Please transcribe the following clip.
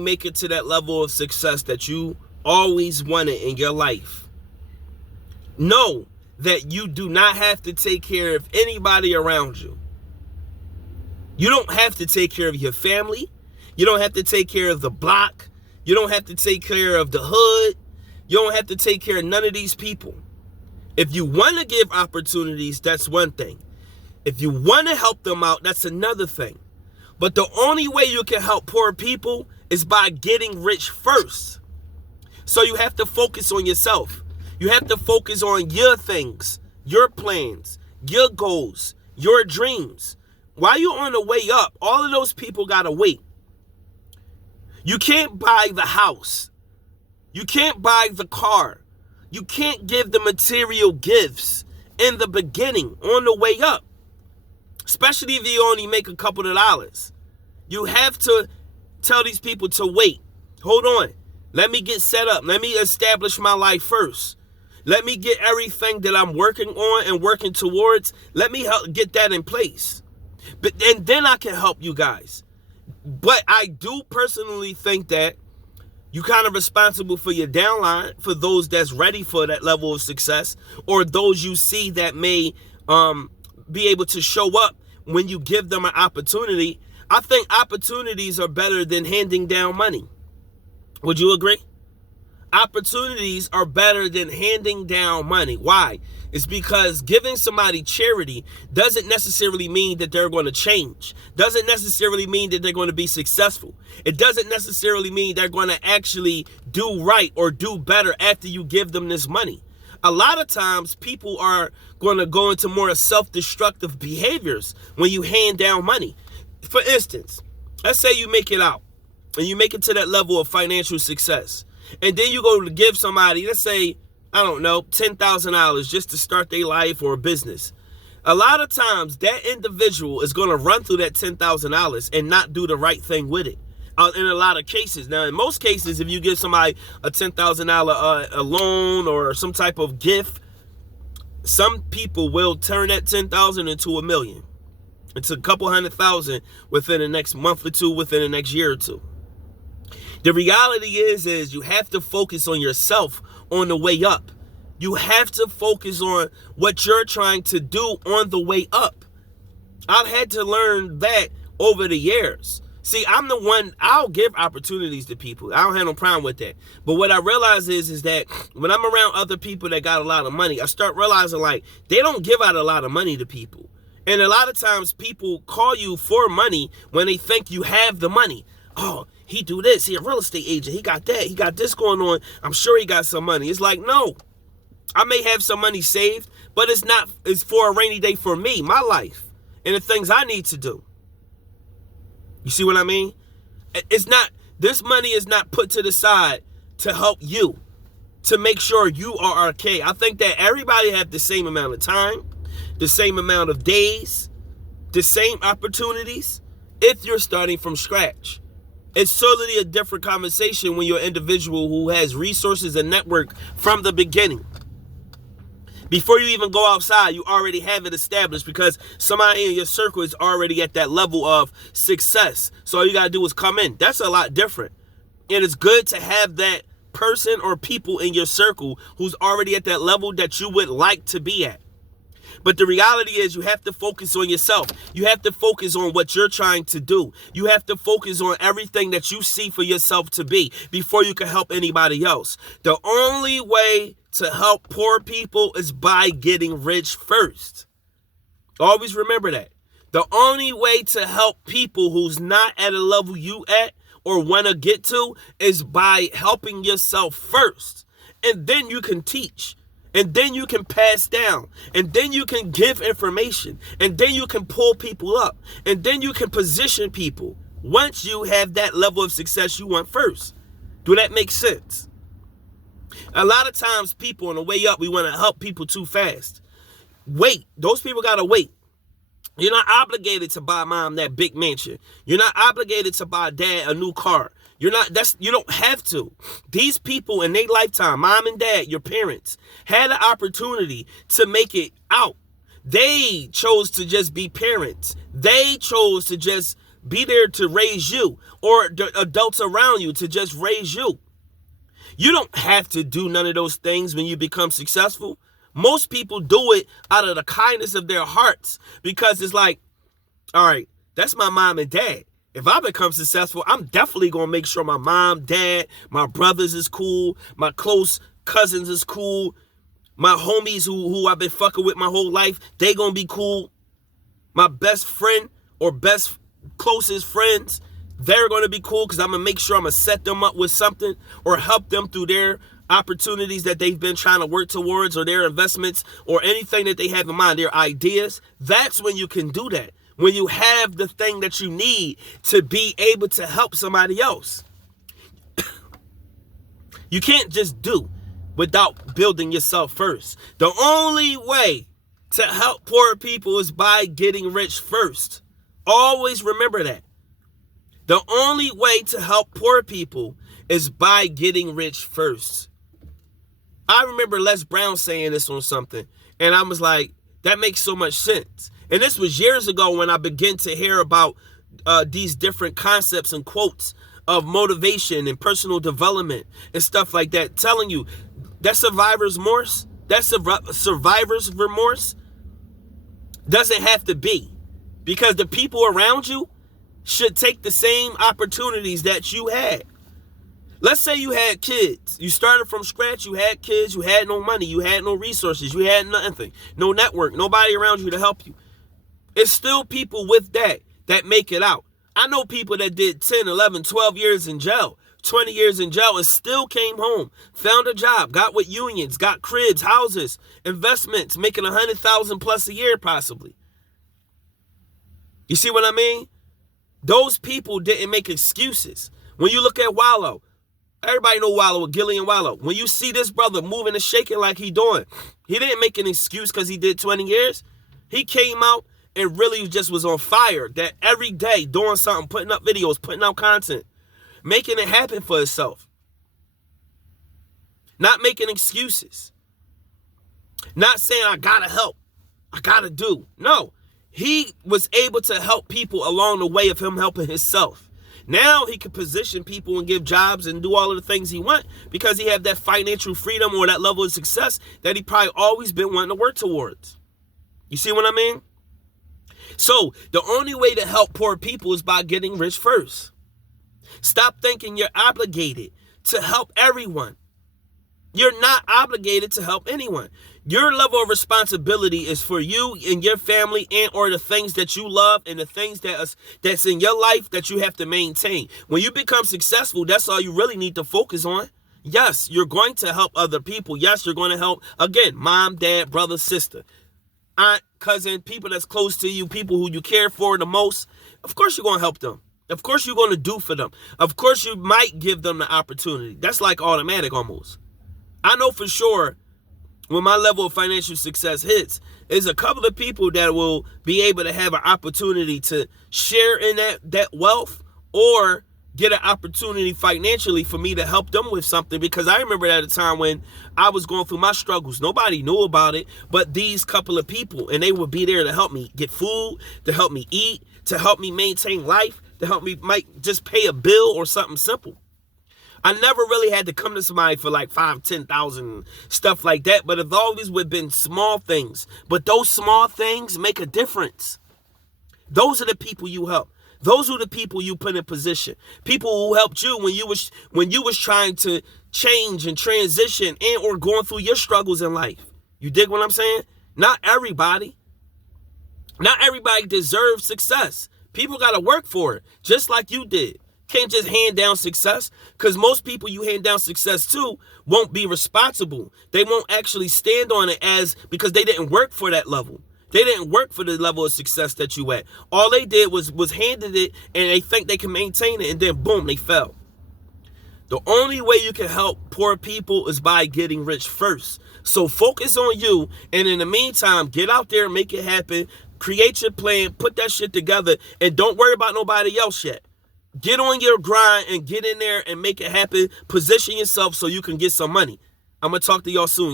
make it to that level of success that you always wanted in your life, know that you do not have to take care of anybody around you. You don't have to take care of your family. You don't have to take care of the block. You don't have to take care of the hood. You don't have to take care of none of these people. If you want to give opportunities, that's one thing. If you want to help them out, that's another thing. But the only way you can help poor people is by getting rich first. So you have to focus on yourself. You have to focus on your things, your plans, your goals, your dreams. While you're on the way up, all of those people got to wait. You can't buy the house. You can't buy the car. You can't give the material gifts in the beginning on the way up, especially if you only make a couple of dollars. You have to tell these people to wait. Hold on. Let me get set up. Let me establish my life first. Let me get everything that I'm working on and working towards. Let me help get that in place. And then I can help you guys. But I do personally think that you're kind of responsible for your downline, for those that's ready for that level of success, or those you see that may be able to show up when you give them an opportunity. I think opportunities are better than handing down money. Would you agree? Opportunities are better than handing down money. Why? It's because giving somebody charity doesn't necessarily mean that they're going to change. Doesn't necessarily mean that they're going to be successful. It doesn't necessarily mean they're going to actually do right or do better after you give them this money. A lot of times people are going to go into more self-destructive behaviors when you hand down money. For instance, let's say you make it out and you make it to that level of financial success. And then you go to give somebody, let's say, I don't know, $10,000 just to start their life or a business. A lot of times that individual is going to run through that $10,000 and not do the right thing with it. In a lot of cases. Now, in most cases, if you give somebody a $10,000 a loan or some type of gift, some people will turn that $10,000 into $1 million. It's a couple $100,000 within the next month or two, within the next year or two. The reality is you have to focus on yourself on the way up. You have to focus on what you're trying to do on the way up. I've had to learn that over the years. See, I'm the one, I'll give opportunities to people. I don't have no problem with that. But what I realize is that when I'm around other people that got a lot of money, I start realizing like they don't give out a lot of money to people. And a lot of times people call you for money when they think you have the money. Oh, he do this. He a real estate agent. He got that. He got this going on. I'm sure he got some money. It's like, no, I may have some money saved, but it's for a rainy day for me, my life, and the things I need to do. You see what I mean? This money is not put to the side to help you, to make sure you are okay. I think that everybody have the same amount of time, the same amount of days, the same opportunities if you're starting from scratch. It's totally a different conversation when you're an individual who has resources and network from the beginning. Before you even go outside, you already have it established because somebody in your circle is already at that level of success. So all you got to do is come in. That's a lot different. And it's good to have that person or people in your circle who's already at that level that you would like to be at. But the reality is you have to focus on yourself. You have to focus on what you're trying to do. You have to focus on everything that you see for yourself to be before you can help anybody else. The only way to help poor people is by getting rich first. Always remember that. The only way to help people who's not at a level you at or want to get to is by helping yourself first. And then you can teach. And then you can pass down. And then you can give information. And then you can pull people up. And then you can position people once you have that level of success you want first. Do that make sense? A lot of times people on the way up, we want to help people too fast. Wait. Those people got to wait. You're not obligated to buy mom that big mansion. You're not obligated to buy dad a new car. You don't have to. These people in their lifetime, mom and dad, your parents, had an opportunity to make it out. They chose to just be parents. They chose to just be there to raise you, or the adults around you to just raise you. You don't have to do none of those things when you become successful. Most people do it out of the kindness of their hearts, because it's like, all right, that's my mom and dad. If I become successful, I'm definitely going to make sure my mom, dad, my brothers is cool, my close cousins is cool, my homies who I've been fucking with my whole life, they going to be cool. My best friend or best closest friends, they're going to be cool, because I'm going to make sure I'm going to set them up with something or help them through their opportunities that they've been trying to work towards, or their investments, or anything that they have in mind, their ideas. That's when you can do that. When you have the thing that you need to be able to help somebody else. You can't just do without building yourself first. The only way to help poor people is by getting rich first. Always remember that. The only way to help poor people is by getting rich first. I remember Les Brown saying this on something, and I was like, that makes so much sense. And this was years ago when I began to hear about these different concepts and quotes of motivation and personal development and stuff like that, telling you that survivor's remorse, doesn't have to be, because the people around you should take the same opportunities that you had. Let's say you had kids. You started from scratch. You had kids. You had no money. You had no resources. You had nothing. No network. Nobody around you to help you. It's still people with that make it out. I know people that did 10, 11, 12 years in jail, 20 years in jail, and still came home, found a job, got with unions, got cribs, houses, investments, making $100,000 plus a year possibly. You see what I mean? Those people didn't make excuses. When you look at Wallow, everybody know Wallow, Gillian Wallow. When you see this brother moving and shaking like he doing, he didn't make an excuse because he did 20 years. He came out and really just was on fire, that every day doing something, putting up videos, putting out content, making it happen for himself. Not making excuses. Not saying I gotta help, I gotta do. No, he was able to help people along the way of him helping himself. Now he can position people and give jobs and do all of the things he wants, because he have that financial freedom or that level of success that he probably always been wanting to work towards. You see what I mean? So the only way to help poor people is by getting rich first. Stop thinking you're obligated to help everyone. You're not obligated to help anyone. Your level of responsibility is for you and your family, and or the things that you love and the things that's in your life that you have to maintain. When you become successful, that's all you really need to focus on. Yes, you're going to help other people. Yes, you're going to help, again, mom, dad, brother, sister, aunt, cousin, people that's close to you, people who you care for the most. Of course you're going to help them. Of course you're going to do for them. Of course you might give them the opportunity. That's like automatic almost. I know for sure when my level of financial success hits, there's a couple of people that will be able to have an opportunity to share in that wealth, or get an opportunity financially for me to help them with something. Because I remember at a time when I was going through my struggles, nobody knew about it but these couple of people, and they would be there to help me get food, to help me eat, to help me maintain life, to help me might just pay a bill or something simple. I never really had to come to somebody for like 5,000, 10,000, stuff like that. But it always would have been small things. But those small things make a difference. Those are the people you help. Those are the people you put in position. People who helped you when you was trying to change and transition and or going through your struggles in life. You dig what I'm saying? Not everybody. Not everybody deserves success. People got to work for it, just like you did. Can't just hand down success, because most people you hand down success to won't be responsible. They won't actually stand on it because they didn't work for that level. They didn't work for the level of success that you at. All they did was handed it, and they think they can maintain it, and then boom, they fell. The only way you can help poor people is by getting rich first. So focus on you, and in the meantime, get out there and make it happen. Create your plan, put that shit together, and don't worry about nobody else yet. Get on your grind and get in there and make it happen. Position yourself so you can get some money. I'm going to talk to y'all soon.